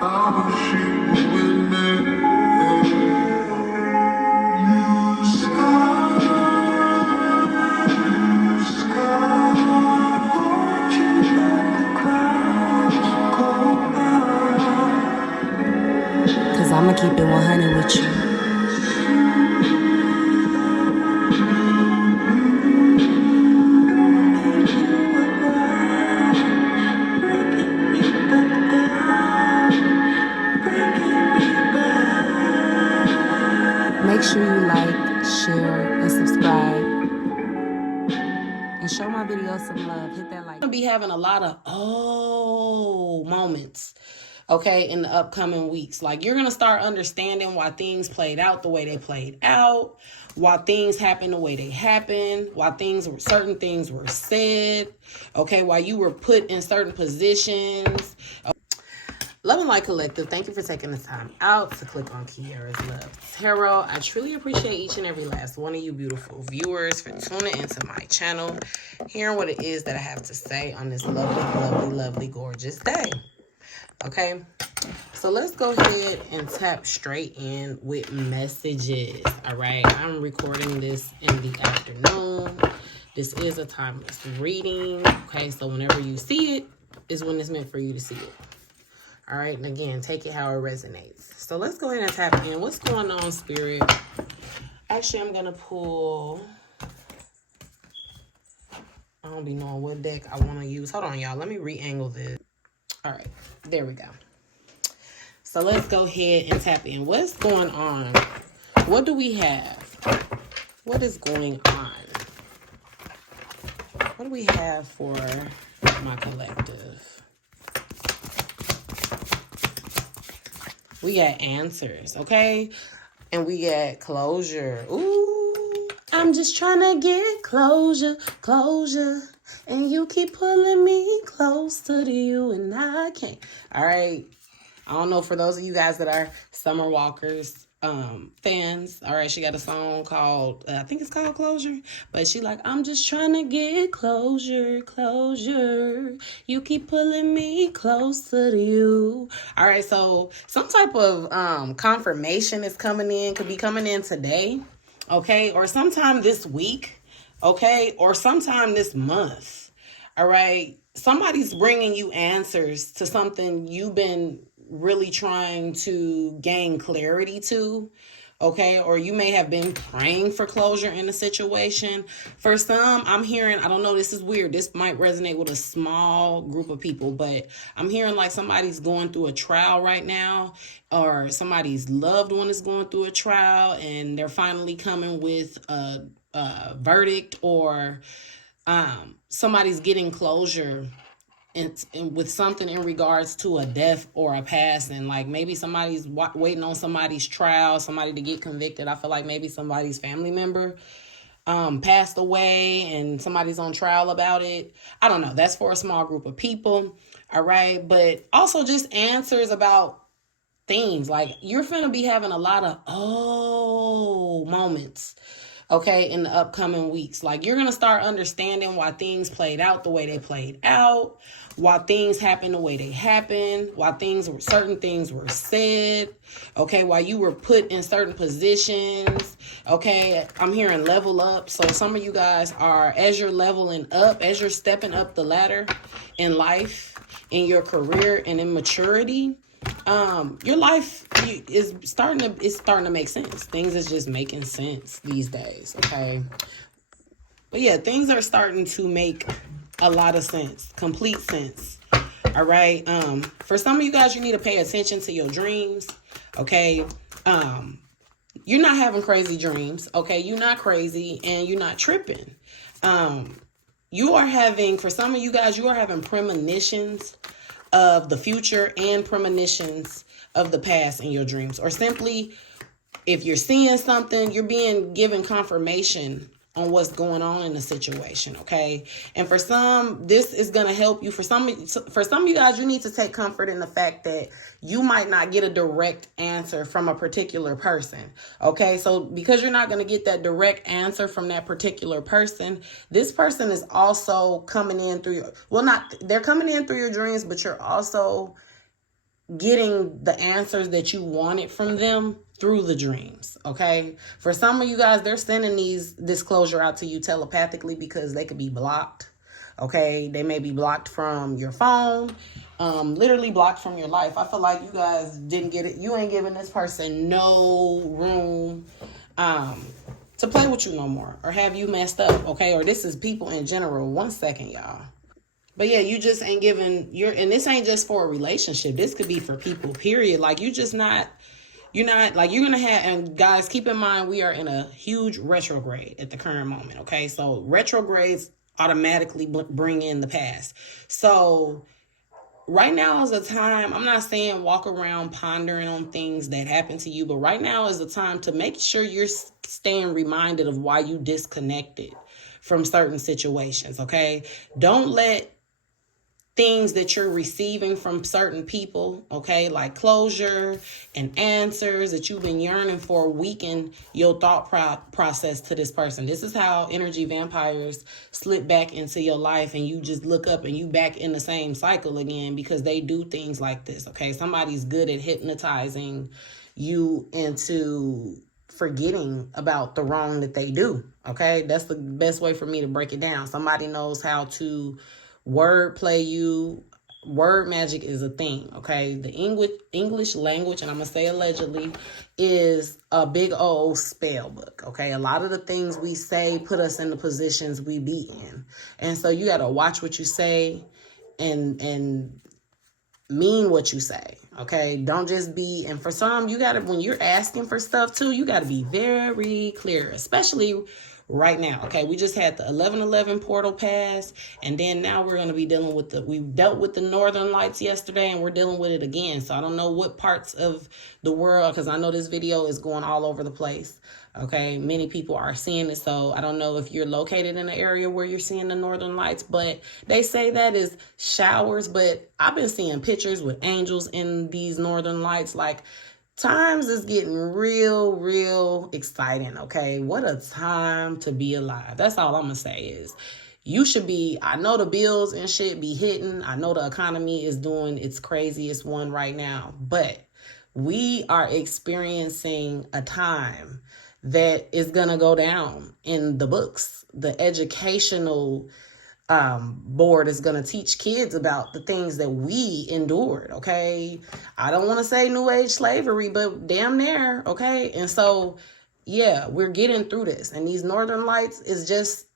Cause I'ma keep it 100 with you. Make sure you like, share, and subscribe. And show my videos some love. Hit that like. I'm gonna be having a lot of moments, okay, in the upcoming weeks. Like, you're gonna start understanding why things played out the way they played out, why things happened the way they happened, why certain things were said, okay, why you were put in certain positions. Love and Light Collective, thank you for taking the time out to click on Kiarra's's Love Tarot. I truly appreciate each and every last one of you beautiful viewers for tuning into my channel, hearing what it is that I have to say on this lovely, lovely, lovely, gorgeous day. Okay, so let's go ahead and tap straight in with messages. All right, I'm recording this in the afternoon. This is a timeless reading. Okay, so whenever you see it is when it's meant for you to see it. All right, and again, take it how it resonates. So let's go ahead and tap in. What's going on, Spirit? Actually, I'm going to pull... I don't be knowing what deck I want to use. Hold on, y'all. Let me re-angle this. All right, there we go. So let's go ahead and tap in. What's going on? What do we have? What is going on? What do we have for my collective? We got answers, okay? And we got closure. Ooh, I'm just trying to get closure. And you keep pulling me closer to you and I can't. All right. I don't know, for those of you guys that are Summer Walker's fans. All right, she got a song called, I think it's called Closure. But she like, I'm just trying to get closure. You keep pulling me closer to you. All right, so some type of confirmation is coming in, could be coming in today, okay? Or sometime this week, okay? Or sometime this month, all right? Somebody's bringing you answers to something you've been really trying to gain clarity to, okay? Or you may have been praying for closure in a situation. For some, I'm hearing, I don't know, this is weird. This might resonate with a small group of people, but I'm hearing like somebody's going through a trial right now, or somebody's loved one is going through a trial, and they're finally coming with a verdict, or somebody's getting closure and with something in regards to a death or a passing. Like maybe somebody's waiting on somebody's trial, somebody to get convicted. I feel like maybe somebody's family member passed away and somebody's on trial about it. I don't know. That's for a small group of people. All right. But also just answers about things. Like you're finna be having a lot of moments, okay, in the upcoming weeks. Like you're going to start understanding why things played out the way they played out, why things happened the way they happened, why certain things were said, okay, why you were put in certain positions, okay. I'm hearing level up. So some of you guys are, as you're leveling up, as you're stepping up the ladder in life, in your career, and in maturity, your life is starting to make sense. Things is just making sense these days, okay? But yeah, things are starting to make a lot of sense, complete sense. All right. For some of you guys, you need to pay attention to your dreams, okay? You're not having crazy dreams, okay? You're not crazy and you're not tripping. You are having, for some of you guys, you are having premonitions of the future and premonitions of the past in your dreams. Or simply, if you're seeing something, you're being given confirmation on what's going on in the situation, okay? And for some, this is going to help you. For some of you guys, you need to take comfort in the fact that you might not get a direct answer from a particular person, okay? So because you're not going to get that direct answer from that particular person, this person is also coming in through your, they're coming in through your dreams, but you're also getting the answers that you wanted from them through the dreams, okay? For some of you guys, they're sending this closure out to you telepathically because they could be blocked, okay? They may be blocked from your phone, literally blocked from your life. I feel like you guys didn't get it. You ain't giving this person no room to play with you no more or have you messed up, okay? Or this is people in general. One second, y'all. But yeah, you just ain't giving and this ain't just for a relationship. This could be for people, period. Like you're not like you're going to have, and guys, keep in mind, we are in a huge retrograde at the current moment. Okay. So retrogrades automatically bring in the past. So right now is a time, I'm not saying walk around pondering on things that happened to you, but right now is the time to make sure you're staying reminded of why you disconnected from certain situations. Okay. Don't let things that you're receiving from certain people, okay, like closure and answers that you've been yearning for, weaken your thought process to this person. This is how energy vampires slip back into your life, and you just look up and you back in the same cycle again because they do things like this, okay? Somebody's good at hypnotizing you into forgetting about the wrong that they do, okay? That's the best way for me to break it down. Somebody knows how to word play you. Word magic is a thing, okay? The English language, and I'm gonna say allegedly, is a big old spell book, okay? A lot of the things we say put us in the positions we be in, and so you got to watch what you say and mean what you say, okay? Don't just be, and for some, you got to, when you're asking for stuff too, you got to be very clear, especially right now, okay? We just had the 11/11 portal pass, and then now we're going to be dealing with we dealt with the northern lights yesterday, and we're dealing with it again. So I don't know what parts of the world, because I know this video is going all over the place, okay? Many people are seeing it, so I don't know if you're located in an area where you're seeing the northern lights, but they say that is showers, but I've been seeing pictures with angels in these northern lights. Like, times is getting real exciting, okay? What a time to be alive. That's all I'm gonna say is you should be, I know the bills and shit be hitting. I know the economy is doing its craziest one right now, but we are experiencing a time that is gonna go down in the books. The educational board is going to teach kids about the things that we endured, okay? I don't want to say new age slavery, but damn near, okay? And so, yeah, we're getting through this. And these northern lights is just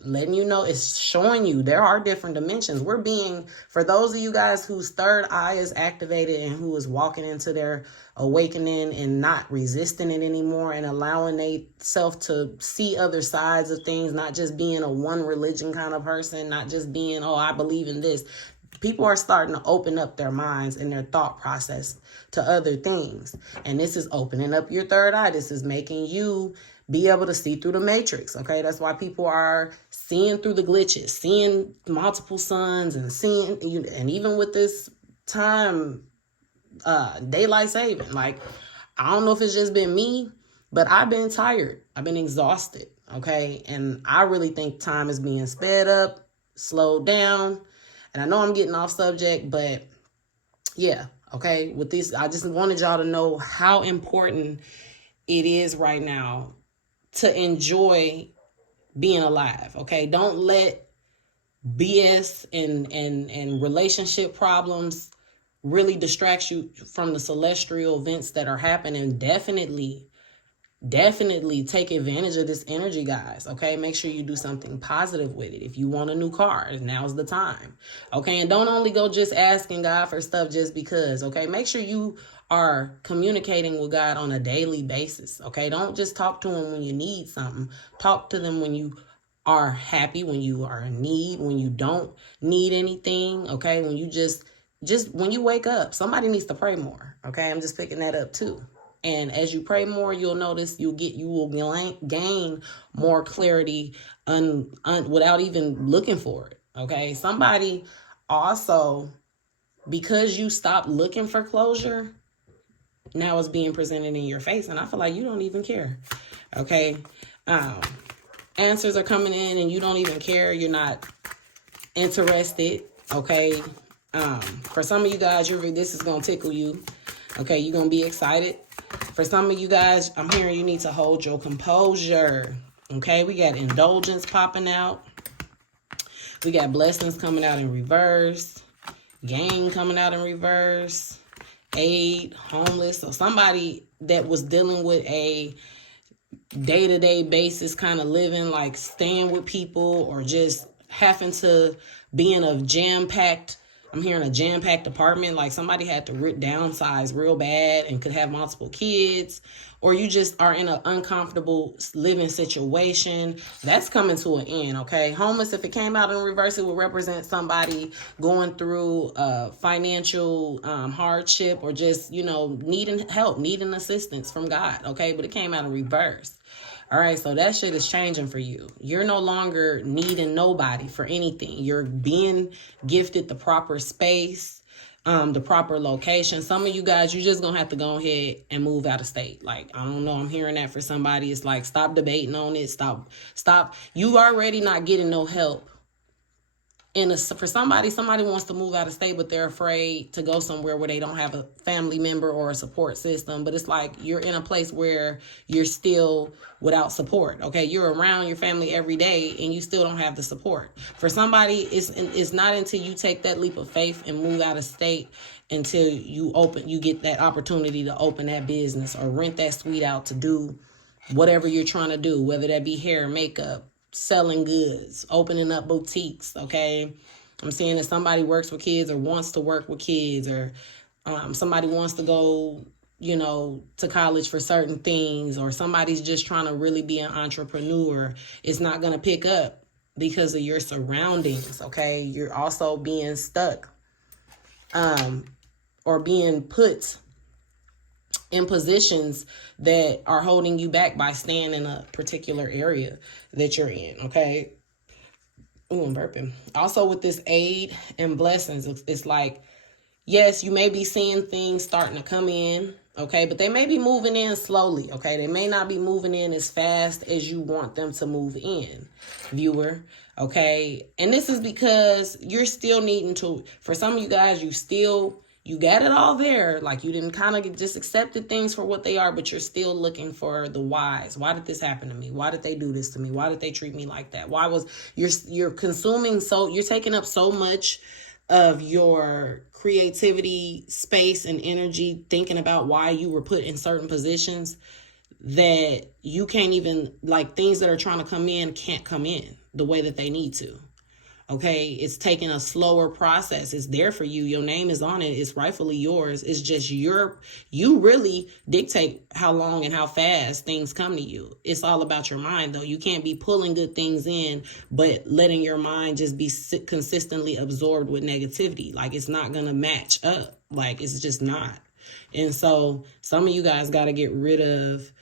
letting you know, it's showing you there are different dimensions. We're being, for those of you guys whose third eye is activated and who is walking into their awakening and not resisting it anymore and allowing themselves to see other sides of things, not just being a one religion kind of person, not just being, oh, I believe in this. People are starting to open up their minds and their thought process to other things. And this is opening up your third eye. This is making you be able to see through the matrix, okay? That's why people are seeing through the glitches, seeing multiple suns, and seeing, and even with this time, daylight saving, like, I don't know if it's just been me, but I've been tired. I've been exhausted, okay? And I really think time is being sped up, slowed down. And I know I'm getting off subject, but yeah, okay? With this, I just wanted y'all to know how important it is right now to enjoy being alive, okay? Don't let BS and relationship problems really distract you from the celestial events that are happening. Definitely take advantage of this energy, guys, okay? Make sure you do something positive with it. If you want a new car, now's the time, okay? And don't only go just asking God for stuff just because, okay? Make sure you are communicating with God on a daily basis, okay? Don't just talk to him when you need something. Talk to them when you are happy, when you are in need, when you don't need anything, okay? When you just when you wake up. Somebody needs to pray more, okay? I'm just picking that up too. And as you pray more, you'll notice you will gain more clarity without even looking for it, okay? Somebody also, because you stopped looking for closure, now it's being presented in your face, and I feel like you don't even care, okay? Answers are coming in and you don't even care. You're not interested, okay? For some of you guys, this is going to tickle you. Okay, you're going to be excited. For some of you guys, I'm hearing you need to hold your composure. Okay, we got indulgence popping out. We got blessings coming out in reverse. Gain coming out in reverse. Aid, homeless. So somebody that was dealing with a day-to-day basis kind of living, like staying with people or just having to be in a jam-packed, I'm hearing a jam-packed apartment, like somebody had to downsize real bad and could have multiple kids, or you just are in an uncomfortable living situation. That's coming to an end, okay? Homeless, if it came out in reverse, it would represent somebody going through financial hardship or just, needing help, needing assistance from God, okay? But it came out in reverse. All right, so that shit is changing for you. You're no longer needing nobody for anything. You're being gifted the proper space, the proper location. Some of you guys, you just gonna have to go ahead and move out of state. Like, I don't know, I'm hearing that for somebody. It's like, stop debating on it. Stop. You already not getting no help. For somebody wants to move out of state, but they're afraid to go somewhere where they don't have a family member or a support system. But it's like you're in a place where you're still without support. Okay, you're around your family every day and you still don't have the support. For somebody, it's not until you take that leap of faith and move out of state until you get that opportunity to open that business or rent that suite out to do whatever you're trying to do, whether that be hair, makeup, selling goods, opening up boutiques, okay? I'm saying that somebody works with kids or wants to work with kids, or somebody wants to go, to college for certain things, or somebody's just trying to really be an entrepreneur. It's not going to pick up because of your surroundings, okay? You're also being stuck or being put in positions that are holding you back by staying in a particular area that you're in, okay? Ooh, I'm burping. Also with this aid and blessings, it's like, yes, you may be seeing things starting to come in, okay? But they may be moving in slowly, okay? They may not be moving in as fast as you want them to move in, viewer, okay? And this is because you're still needing to, for some of you guys, you got it all there. Like, you didn't kind of just accepted things for what they are, but you're still looking for the whys. Why did this happen to me? Why did they do this to me? Why did they treat me like that? You're consuming, so you're taking up so much of your creativity, space, and energy thinking about why you were put in certain positions that you can't even, like, things that are trying to come in can't come in the way that they need to. Okay, it's taking a slower process. It's there for you. Your name is on it. It's rightfully yours. It's just you really dictate how long and how fast things come to you. It's all about your mind, though. You can't be pulling good things in, but letting your mind just be consistently absorbed with negativity. Like, it's not going to match up. Like, it's just not. And so some of you guys got to get rid of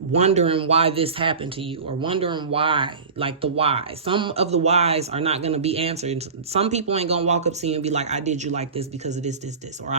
wondering why this happened to you, or wondering why, like the why. Some of the whys are not going to be answered. Some people ain't going to walk up to you and be like, I did you like this because of this, or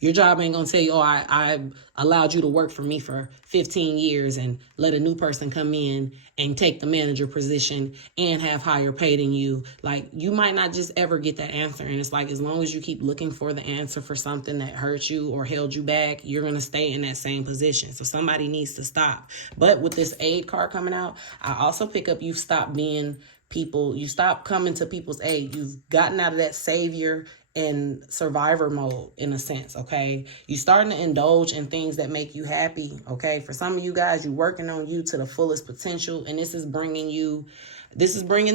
your job ain't going to tell you, I allowed you to work for me for 15 years and let a new person come in and take the manager position and have higher pay than you. Like, you might not just ever get that answer. And it's like, as long as you keep looking for the answer for something that hurt you or held you back, you're going to stay in that same position. So somebody needs to stop. But with this aid card coming out, I also pick up, you've stopped being people, you stop coming to people's aid. You've gotten out of that savior and survivor mode, in a sense, okay? You starting to indulge in things that make you happy, okay? For some of you guys, you're working on you to the fullest potential, and this is bringing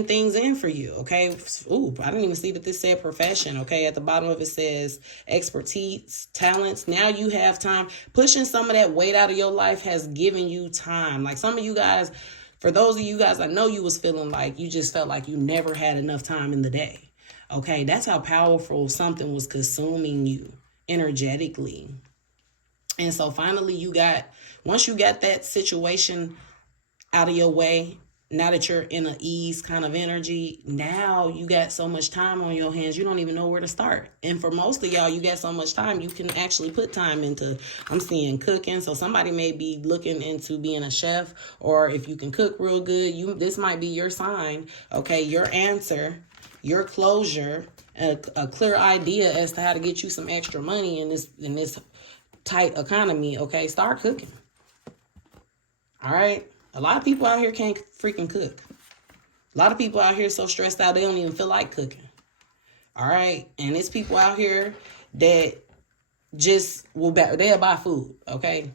things in for you, okay? Ooh, I didn't even see that this said profession, okay? At the bottom of it says expertise, talents. Now you have time. Pushing some of that weight out of your life has given you time. Like, some of you guys, for those of you guys, I know you was feeling like you just felt like you never had enough time in the day, okay? That's how powerful something was consuming you energetically. And so finally once you got that situation out of your way, now that you're in an ease kind of energy, now you got so much time on your hands, you don't even know where to start. And for most of y'all, you got so much time, you can actually put time into, I'm seeing cooking. So somebody may be looking into being a chef, or if you can cook real good, this might be your sign, okay? Your answer, your closure a clear idea as to how to get you some extra money in this tight economy, okay? Start cooking. All right? A lot of people out here can't freaking cook. A lot of people out here so stressed out they don't even feel like cooking. All right? And it's people out here that just they'll buy food, okay?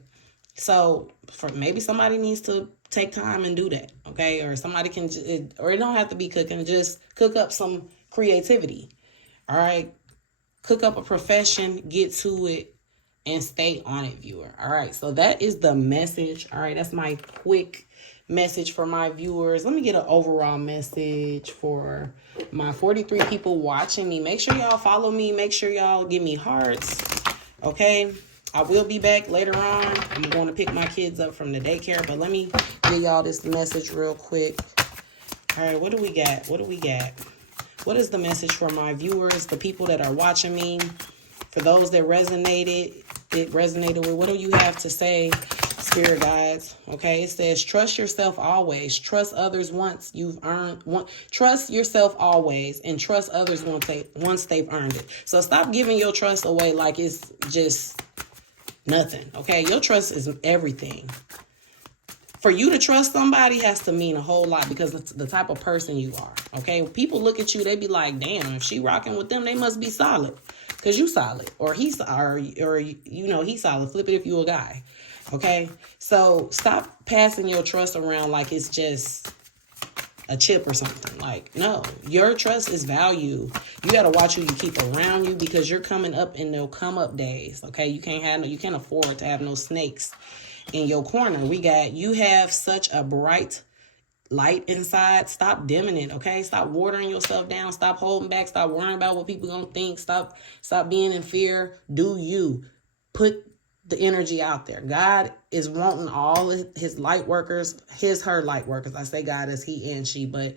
So maybe somebody needs to take time and do that, okay? Or somebody can, or it don't have to be cooking, just cook up some creativity, all right? Cook up a profession, get to it, and stay on it, viewer. All right, so that is the message. All right, that's my quick message for my viewers. Let me get an overall message for my 43 people watching me. Make sure y'all follow me. Make sure y'all give me hearts, okay? I will be back later on. I'm going to pick my kids up from the daycare, but let me give y'all this message real quick. All right, what do we got? What do we got? What is the message for my viewers, the people that are watching me? For those that resonated with, what do you have to say, spirit guides? Okay, it says, trust yourself always. Trust others once you've earned. Trust yourself always and trust others once they've earned it. So stop giving your trust away like it's just nothing, okay? Your trust is everything. For you to trust somebody has to mean a whole lot because it's the type of person you are, okay? When people look at you, they be like, damn, if she rocking with them, they must be solid. Because you solid, or he's solid. Flip it if you a guy, okay? So stop passing your trust around like it's just a chip or something. Like, no, your trust is value. You got to watch who you keep around you because you're coming up in their come up days, okay? You can't afford to have no snakes in your corner. You have such a bright light inside. Stop dimming it, okay? Stop watering yourself down. Stop holding back. Stop worrying about what people gonna think. Stop being in fear. Do you. Put the energy out there. God is wanting all of his light workers, her light workers. I say God as he and she, but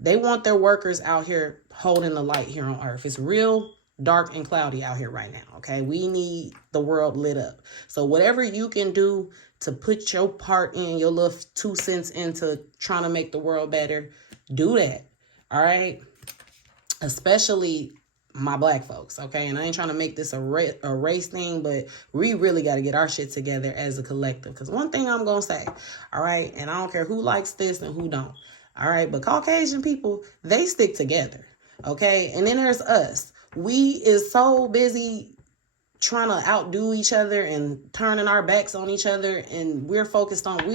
they want their workers out here holding the light here on earth. It's real dark and cloudy out here right now, okay? We need the world lit up. So whatever you can do to put your part in, your little 2 cents into trying to make the world better, do that, all right? Especially my black folks, okay? And I ain't trying to make this a race thing, but we really got to get our shit together as a collective. Because one thing I'm going to say, all right, and I don't care who likes this and who don't, all right? But Caucasian people, they stick together, okay? And then there's us. We is so busy trying to outdo each other and turning our backs on each other, and we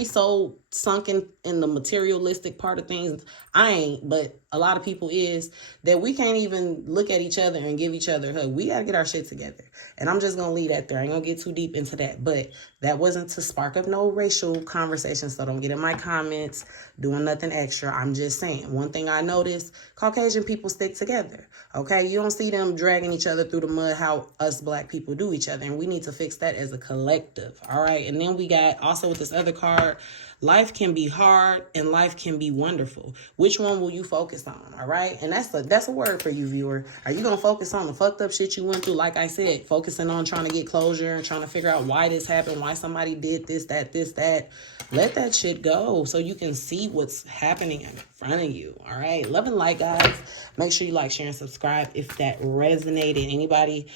so sunken in the materialistic part of things. I ain't, but a lot of people is, that we can't even look at each other and give each other a hug. We got to get our shit together. And I'm just going to leave that there. I ain't going to get too deep into that, but that wasn't to spark up no racial conversation, so don't get in my comments doing nothing extra. I'm just saying, one thing I noticed, Caucasian people stick together, okay? You don't see them dragging each other through the mud how us black people do each other, and we need to fix that as a collective, all right? And then we got, also with this other card, life can be hard and life can be wonderful. Which one will you focus on, all right? And that's a word for you, viewer. Are you going to focus on the fucked up shit you went through? Like I said, focusing on trying to get closure and trying to figure out why this happened, why somebody did this, that. Let that shit go so you can see what's happening in front of you, all right? Love and light, guys. Make sure you like, share, and subscribe if that resonated. Anybody